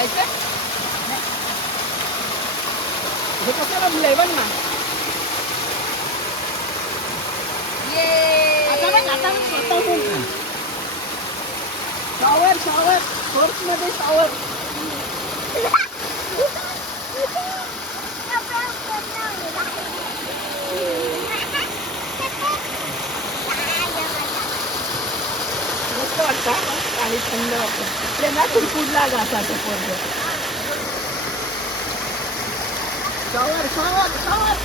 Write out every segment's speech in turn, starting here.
जायचं हे कसं रमलंय बघ ना. आता स्वतःहून शॉवर फोर्स मध्ये शॉवर. मस्त वाटतं पाणी थंड वाटतं त्यांना कुडकुडला घासाचं पोरग. Shower shower shower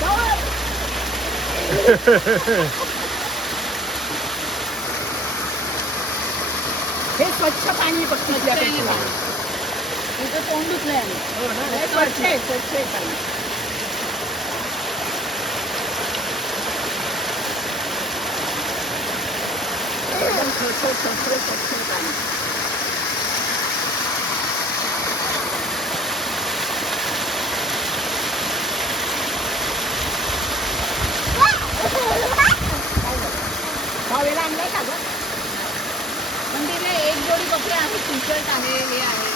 shower. हे स्वच्छ पाणी बघ नदीपेक्षा. इथं तोंड धुतलंय आम्ही. स्वच्छ आहे पाणी. भावेला आणलंय का गं? मंदिरला एक जोडी कपडे आहे, टी शर्ट आहे, हे आहे.